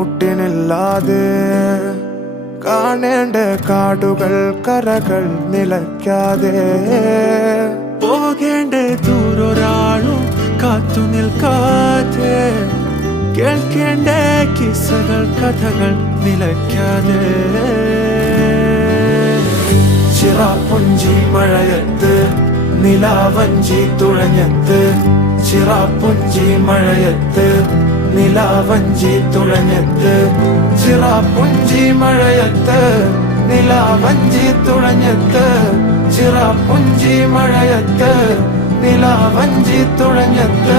കുട്ടിനില്ലാതെ കാണേണ്ട കാടുകൾ കരകൾ നിലയ്ക്കാതെ പോകേണ്ട ദൂരൊരാളും കാത്തു നിൽക്കാതെ കേൾക്കേണ്ട കിസ്സകൾ കഥകൾ നിലയ്ക്കാതെ ചിറാപ്പുഞ്ചി മഴയത്ത് നിലാവഞ്ചി തുഴഞ്ഞത്ത് ചിറാപ്പുഞ്ചി മഴയത്ത് നിലാവഞ്ചി തുഴഞ്ഞത്ത് ചിറാപ്പുഞ്ചി മഴയത്ത് നിലാവഞ്ചി തുഴഞ്ഞത്ത് ചിറാപ്പുഞ്ചി മഴയത്ത് നിലാവഞ്ചി തുഴഞ്ഞത്ത്